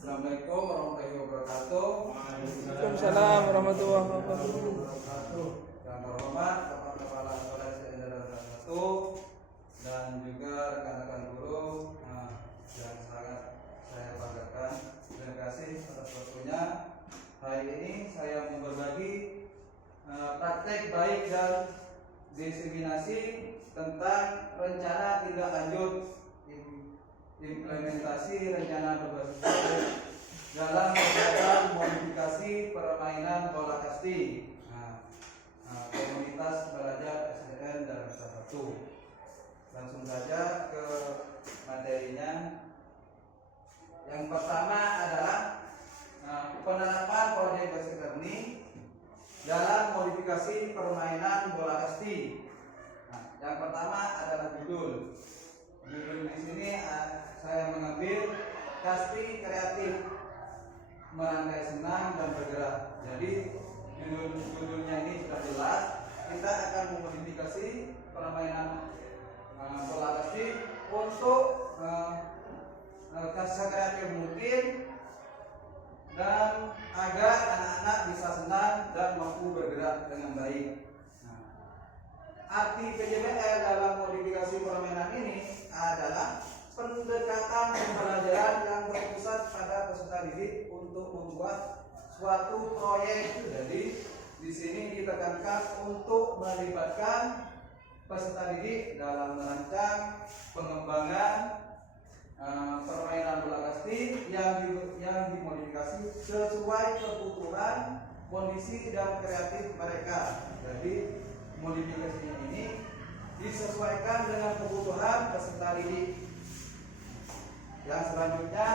Assalamualaikum warahmatullahi wabarakatuh. Waalaikumsalam warahmatullahi wabarakatuh. Yang terhormat Bapak Kepala Sekolah Daerah 1 dan juga rekan-rekan guru yang sangat saya banggakan. Terima kasih atas waktunya. Hari ini saya mau berbagi praktek baik dan diseminasi tentang rencana tindak lanjut implementasi rencana berbasis proyek dalam kegiatan modifikasi permainan bola kasti komunitas belajar SDN Darul 1. Langsung saja ke materinya. Yang pertama adalah penerapan proyek basic learning dalam modifikasi permainan bola kasti. Yang pertama adalah judul. Judul di sini saya mengambil kasti kreatif merangkai senang dan bergerak. Jadi judulnya ini sudah jelas. Kita akan memodifikasi permainan bola kasti untuk sekreatif mungkin dan agar anak-anak bisa senang dan mampu bergerak dengan baik. Arti PJBL dalam modifikasi permainan ini adalah pendekatan pembelajaran yang berpusat pada peserta didik untuk membuat suatu proyek. Jadi di sini ditekankan untuk melibatkan peserta didik dalam merancang pengembangan permainan bola kasti yang dimodifikasi sesuai kebutuhan, kondisi dan kreatif mereka. Jadi modifikasinya ini disesuaikan dengan kebutuhan peserta didik. Yang selanjutnya,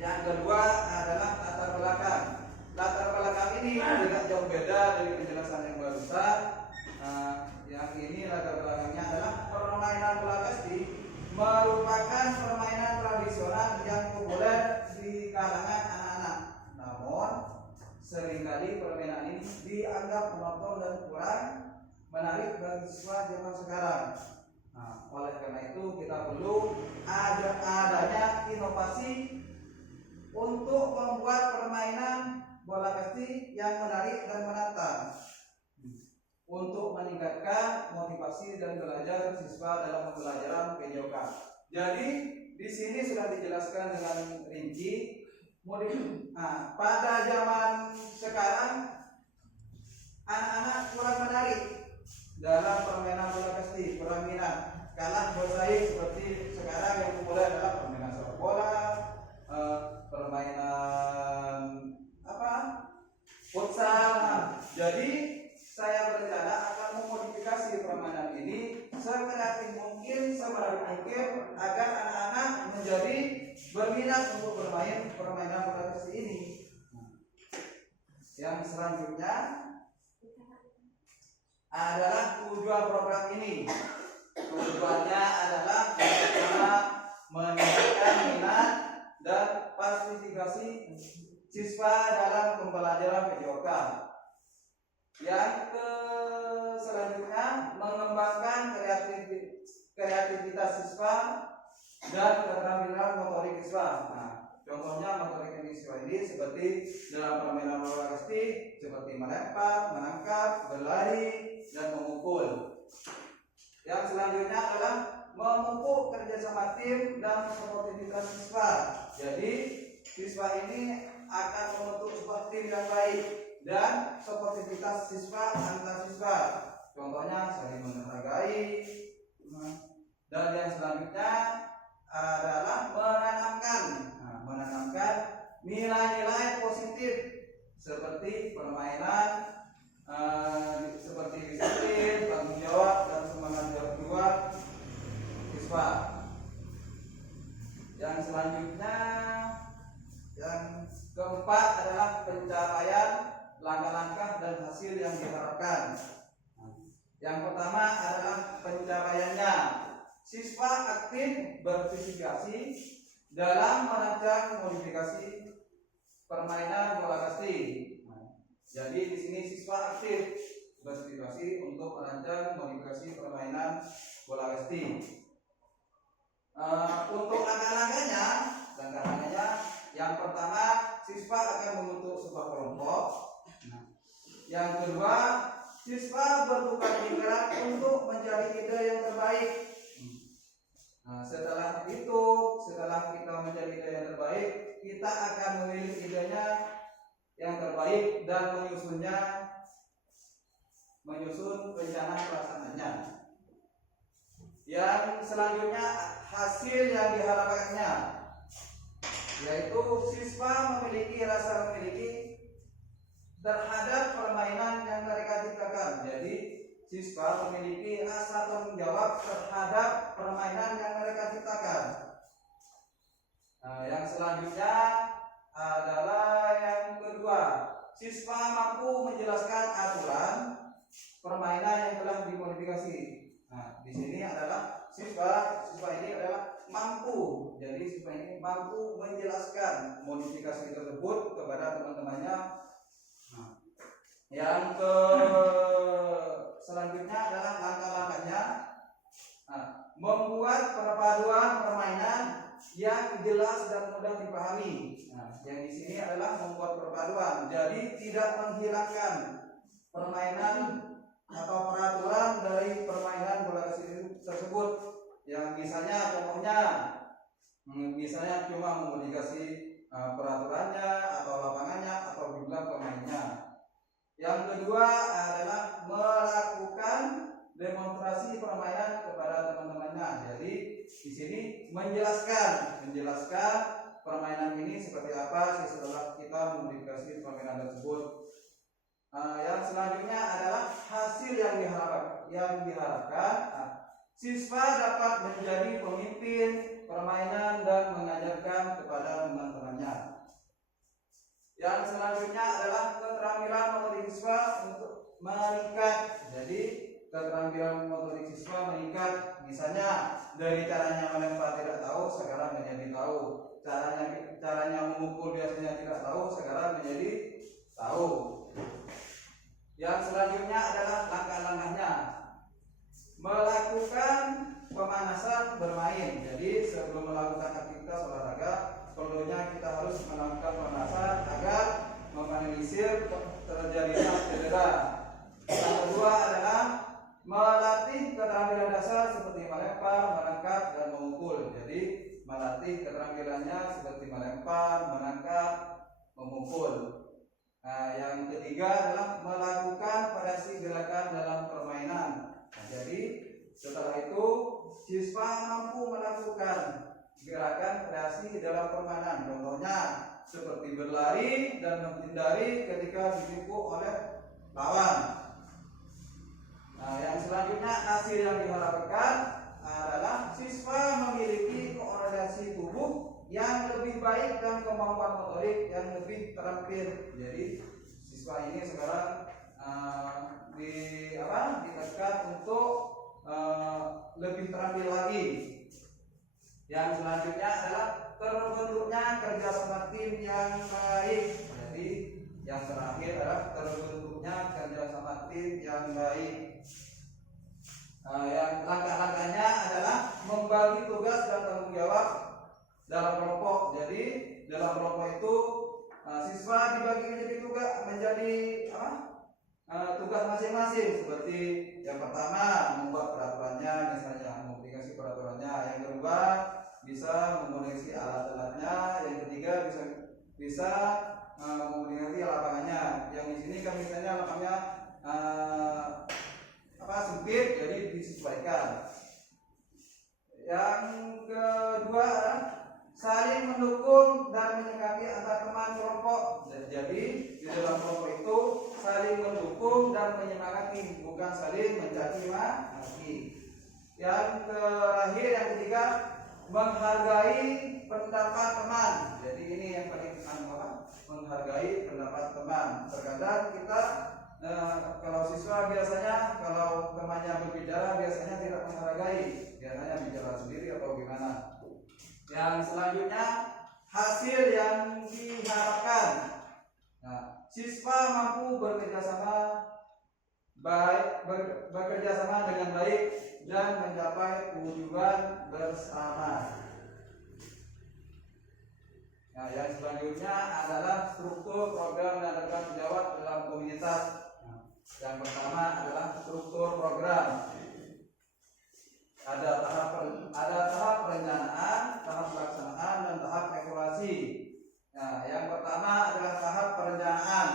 yang kedua adalah latar belakang. Latar belakang ini tidak jauh beda dari penjelasan yang barusan. Yang ini latar belakangnya adalah permainan bola kasti merupakan permainan tradisional yang populer di kalangan anak-anak. Namun seringkali permainan ini dianggap monoton dan kurang menarik bagi siswa zaman sekarang. Oleh karena itu kita perlu adanya inovasi untuk membuat permainan bola kasti yang menarik dan menantang untuk meningkatkan motivasi dan belajar siswa dalam pembelajaran PJOK. Jadi di sini sudah dijelaskan dengan rinci. Pada zaman sekarang anak-anak kurang menarik dalam permainan bola kasti, kurang minat, kalah bersaing seperti sekarang yang populer adalah permainan sepak bola, permainan futsal. Jadi saya berencana akan memodifikasi permainan ini sekreatif mungkin, semenarik mungkin agar anak-anak menjadi berminat untuk bermain permainan bola kasti ini. Yang selanjutnya adalah tujuan program ini. Tujuannya adalah meningkatkan minat dan partisipasi siswa dalam pembelajaran PJOK. Yang selanjutnya mengembangkan kreativitas siswa dan keterampilan motorik siswa. Contohnya motorik siswa ini seperti dalam permainan bola kasti seperti melempar, menangkap, berlari, dan memukul. Yang selanjutnya adalah memupuk kerjasama tim dan sportivitas siswa. Jadi siswa ini akan membentuk sebuah tim yang baik dan sportivitas siswa antar siswa. Contohnya saling menghargai. Dan yang selanjutnya adalah menanamkan nilai-nilai positif seperti permainan, seperti disiplin, tanggung jawab, dan semangat berjuang siswa. Yang selanjutnya, yang keempat adalah pencapaian langkah-langkah dan hasil yang diharapkan. Yang pertama adalah pencapaiannya. Siswa aktif berpartisipasi dalam merancang modifikasi permainan bola kasti. Jadi di sini siswa aktif berpartisipasi untuk merancang modifikasi permainan bola kasti. Untuk langkah-langkahnya sebuah kelompok. Nah, yang kedua, siswa bertukar pikiran untuk mencari ide yang terbaik. Nah, setelah kita mencari ide yang terbaik, kita akan memilih idenya yang terbaik dan menyusun rencana pelaksanaannya. Yang selanjutnya, hasil yang diharapkannya, yaitu siswa memiliki rasa memiliki terhadap permainan yang mereka ciptakan. Jadi siswa memiliki rasa tanggung jawab terhadap permainan yang mereka ciptakan. Nah, yang selanjutnya adalah yang kedua, siswa mampu menjelaskan aturan permainan yang telah dimodifikasi. Nah, di sini adalah siswa ini adalah mampu. Jadi siswa ini mampu menjelaskan modifikasi tersebut kepada teman-temannya. Nah, yang selanjutnya adalah langkah-langkahnya. Nah, membuat perpaduan permainan yang jelas dan mudah dipahami. Nah, yang di sini adalah membuat perpaduan. Jadi tidak menghilangkan permainan atau peraturan dari permainan bola kaki tersebut. Yang misalnya cuma memodifikasi peraturannya atau lapangannya atau jumlah pemainnya. Yang kedua adalah melakukan demonstrasi permainan kepada teman-temannya. Jadi di sini menjelaskan permainan ini seperti apa setelah kita memodifikasi permainan tersebut. Yang selanjutnya adalah hasil yang diharapkan. Siswa dapat menjadi pemimpin permainan dan mengajarkan kepada teman-temannya. Yang selanjutnya adalah keterampilan motorik siswa untuk mengikat. Jadi keterampilan motorik siswa mengikat, misalnya dari caranya melempar tidak tahu, sekarang menjadi tahu. Caranya memukul biasanya tidak tahu, sekarang menjadi tahu. Yang selanjutnya adalah langkah-langkahnya. Melakukan pemanasan bermain. Jadi sebelum melakukan aktivitas olahraga, perlunya kita harus melakukan pemanasan agar meminimalisir terjadinya cedera. Yang kedua adalah melatih keterampilan dasar seperti melempar, menangkap, dan memukul. Jadi melatih keterampilannya seperti melempar, menangkap, memukul. Nah, yang ketiga adalah melakukan variasi gerakan dalam permainan. Nah, jadi setelah itu siswa mampu melakukan gerakan variasi dalam permainan. Contohnya seperti berlari dan menghindari ketika ditipu oleh lawan. Nah, yang selanjutnya hasil yang diharapkan adalah siswa memiliki koordinasi tubuh yang lebih baik dan kemampuan motorik yang lebih terampil. Jadi siswa ini sekarang ditekan untuk lebih terampil lagi. Yang selanjutnya adalah terbentuknya kerjasama tim yang baik. Jadi yang terakhir adalah terbentuknya kerjasama tim yang baik. Yang langkah-langkahnya adalah membagi tugas dan tanggung jawab dalam kelompok. Jadi dalam kelompok itu siswa dibagi menjadi tugas masing-masing. Seperti yang pertama membuat peraturannya, misalnya memodifikasi peraturannya. Yang kedua bisa memodifikasi alat-alatnya. Yang ketiga bisa memodifikasi lapangannya. Yang di sini kan misalnya lapangannya sempit, jadi disesuaikan. Yang kedua saling mendukung dan menyikapi antar teman kelompok. Jadi di dalam kelompok itu saling mendukung dan menyemangati, bukan saling mencaci maki. Yang terakhir, yang ketiga, menghargai pendapat teman. Jadi ini yang paling menghargai pendapat teman. Terkadang kita kalau siswa biasanya kalau temannya berbicara biasanya tidak menghargai, biasanya bicara sendiri atau gimana. Yang selanjutnya hasil yang diharapkan. Nah, siswa mampu bekerja sama dengan baik dan mencapai tujuan bersama. Nah, yang selanjutnya adalah struktur program dan rekam sejawat dalam komunitas. Nah, yang pertama adalah struktur program. Ada tahap perencanaan, tahap pelaksanaan, dan tahap evaluasi. Nah, yang pertama adalah tahap perencanaan.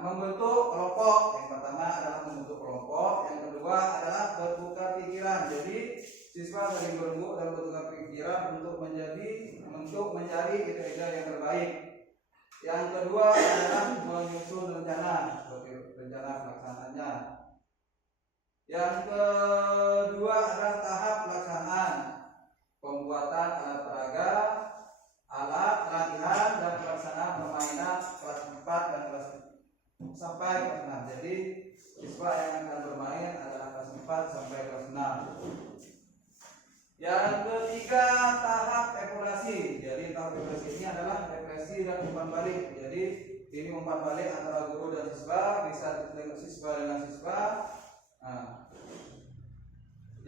Membentuk kelompok. Yang pertama adalah membentuk kelompok. Yang kedua adalah bertukar pikiran. Jadi siswa saling berembuk dan bertukar pikiran untuk mencari ide-ide yang terbaik. Yang kedua adalah menyusun rencana, seperti rencana pelaksanaannya. Yang kedua adalah tahap pelaksanaan, pembuatan alat peraga, alat latihan, dan pelaksanaan permainan kelas 4 dan kelas sampai kelas 6. Jadi siswa yang akan bermain adalah kelas 4 sampai kelas 6. Yang ketiga, tahap evaluasi. Jadi tahap evaluasi ini adalah refleksi dan umpan balik. Jadi ini umpan balik antara guru dan siswa, bisa dengan siswa dengan siswa. Nah,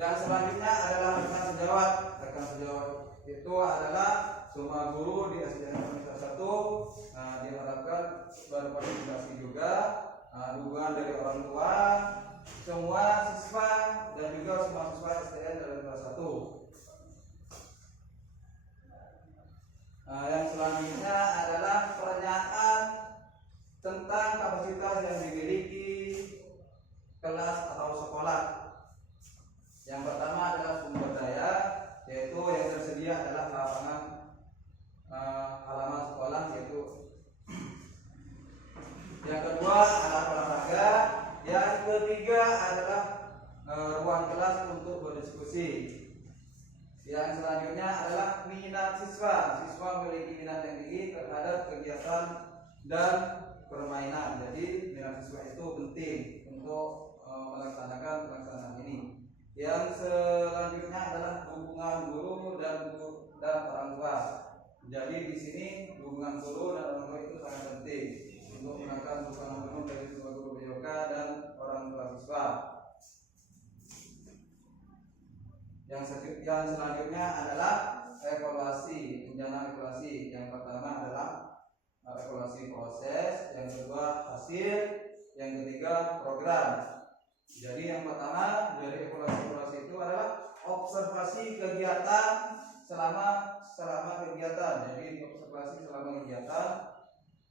yang selanjutnya adalah rekam sejawat. Rekam sejawat itu adalah semua guru di SDN Komunitas 1 diharapkan berpartisipasi juga, dukungan dari orang tua, semua siswa dan juga semua siswa SDN dari kelas 1. Yang selanjutnya adalah pernyataan tentang kapasitas yang dimiliki kelas atau sekolah. Yang pertama adalah sumber daya, yaitu yang tersedia adalah lapangan halaman sekolah, yaitu yang kedua alat olahraga, yang ketiga adalah ruang kelas untuk berdiskusi. Yang selanjutnya adalah minat siswa. Siswa memiliki minat yang tinggi terhadap kegiatan dan permainan. Jadi minat siswa itu penting untuk melaksanakan pelaksanaan ini. Yang selanjutnya adalah hubungan guru dan orang tua. Jadi di sini hubungan guru dan orang tua itu sangat penting untuk melakukan hubungan guru dari siswa guru BYK dan orang tua siswa. Yang selanjutnya adalah evaluasi, rencana evaluasi. Yang pertama adalah evaluasi proses, yang kedua hasil, yang ketiga program. Jadi yang pertama dari evaluasi itu adalah observasi kegiatan selama kegiatan. Jadi observasi selama kegiatan.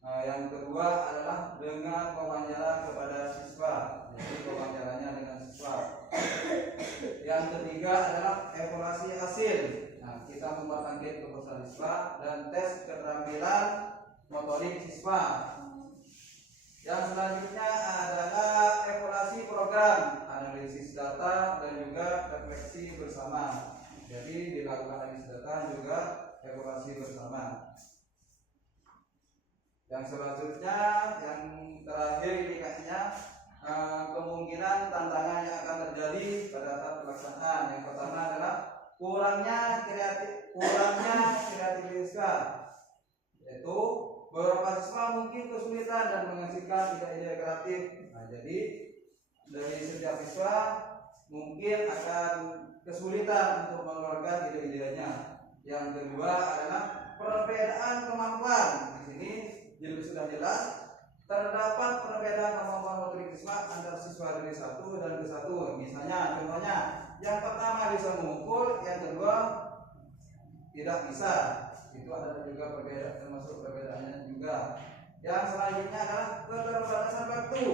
Yang kedua adalah dengan wawancara kepada siswa. Jadi wawancaranya dengan siswa. Yang ketiga adalah evaluasi hasil. Nah, kita membuat angket proposal siswa dan tes keterampilan motorik siswa. Yang selanjutnya adalah evaluasi program, analisis data, dan juga refleksi bersama. Jadi dilakukan analisis data juga evaluasi bersama. Yang selanjutnya, yang terakhir ini kayaknya kemungkinan tantangan yang akan terjadi pada saat pelaksanaan. Yang pertama adalah kurangnya kreativitas siswa, yaitu beberapa siswa mungkin kesulitan dan menghasilkan ide-ide kreatif. Nah, jadi dari setiap siswa mungkin akan kesulitan untuk mengeluarkan ide-idenya. Yang kedua adalah perbedaan kemampuan. Di sini jadi sudah jelas terdapat perbedaan kemampuan motorik siswa antara siswa dari satu dan ke satu. Misalnya, contohnya, yang pertama bisa mengukur, yang kedua tidak bisa. Itu ada juga perbedaan, termasuk perbedaannya juga. Yang selanjutnya adalah keterbatasan waktu.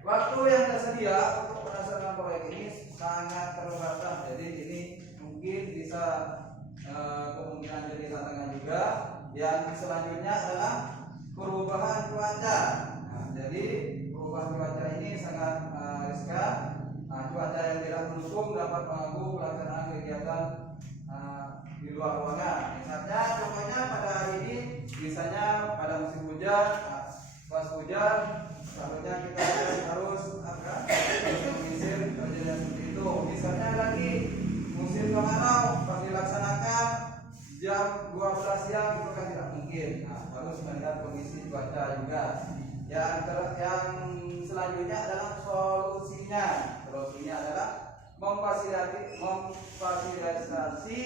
Waktu yang tersedia untuk pelaksanaan proyek ini sangat terbatas. Jadi ini mungkin bisa kemungkinan jadi tantangan juga. Yang selanjutnya adalah perubahan cuaca. Nah, jadi perubahan cuaca ini sangat riskan. Cuaca yang tidak mendukung dapat mengganggu pelaksanaan kegiatan di luar ruangan. Misalnya, contohnya pada hari ini, misalnya pada musim hujan, pas hujan, seharusnya kita harus menyisir terjadinya seperti itu. Misalnya lagi musim kemarau, pas dilaksanakan jam 12 siang itu kan tidak mungkin. Harus melihat kondisi cuaca juga. Yang selanjutnya adalah solusinya. Solusinya adalah memfasilitasi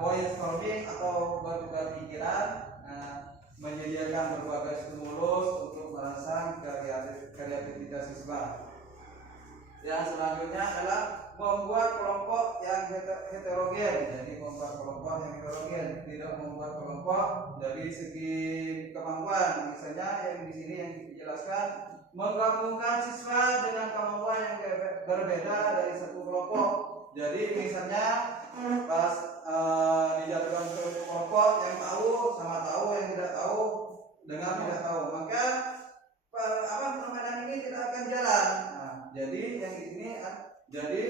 brainstorming atau bertukar pikiran, menyediakan berbagai stimulus untuk merangsang kreativitas siswa. Yang selanjutnya adalah membuat kelompok yang heterogen. Jadi membuat kelompok yang heterogen, tidak membuat kelompok dari segi kemampuan. Misalnya yang di sini yang dijelaskan menggabungkan siswa dengan kemampuan yang berbeda dari satu kelompok. Jadi misalnya pas dijatuhkan ke kelompok yang tahu sama tahu, yang tidak tahu dengan tidak tahu, maka permainan ini tidak akan jalan. Jadi yang di sini jadi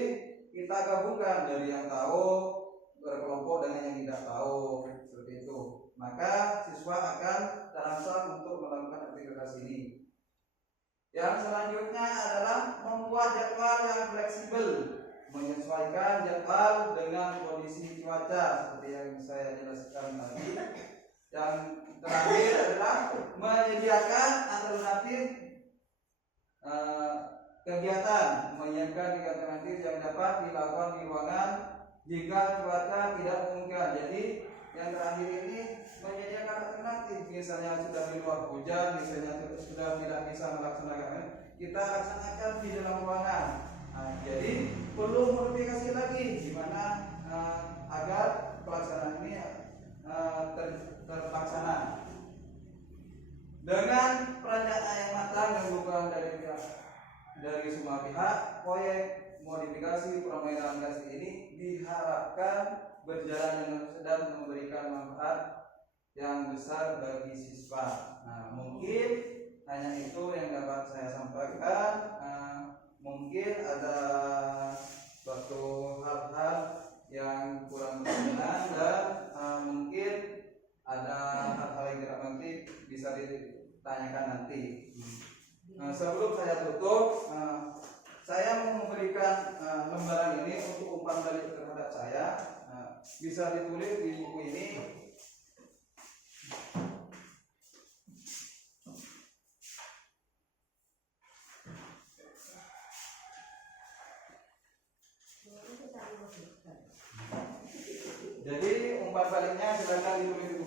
kita gabungkan dari yang tahu berkelompok dengan yang tidak tahu, seperti itu. Maka siswa akan terangsang untuk melakukan aktivitas ini. Yang selanjutnya adalah membuat jadwal yang fleksibel, menyesuaikan jadwal dengan kondisi cuaca seperti yang saya jelaskan tadi. Yang terakhir adalah menyediakan alternatif kegiatan, menyiapkan kegiatan alternatif yang dapat dilakukan di ruangan jika cuaca tidak memungkinkan. Jadi yang terakhir ini menyediakan alternatif, misalnya sudah di luar hujan, misalnya sudah tidak bisa melaksanakan, kita laksanakan di dalam ruangan. Jadi perlu modifikasi lagi gimana agar pelaksanaan ini terlaksana dengan perencanaan yang matang dan dukungan dari semua pihak. Proyek modifikasi permainan kasih ini diharapkan berjalan dengan dan memberikan manfaat yang besar bagi siswa. Mungkin hanya itu yang dapat saya sampaikan. Mungkin ada suatu hal-hal yang kurang berkenan dan mungkin ada hal-hal yang tidak nanti bisa ditanyakan nanti. Sebelum saya tutup, saya mau memberikan lembaran ini untuk umpan balik terhadap saya. Bisa ditulis di buku ini. Jadi umpan baliknya silakan ditulis di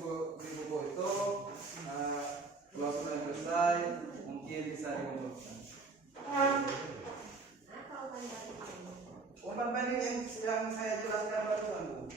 buku itu. Kalau sudah selesai mungkin bisa dimunculkan. Umpan balik yang saya jelaskan barusan, Bu.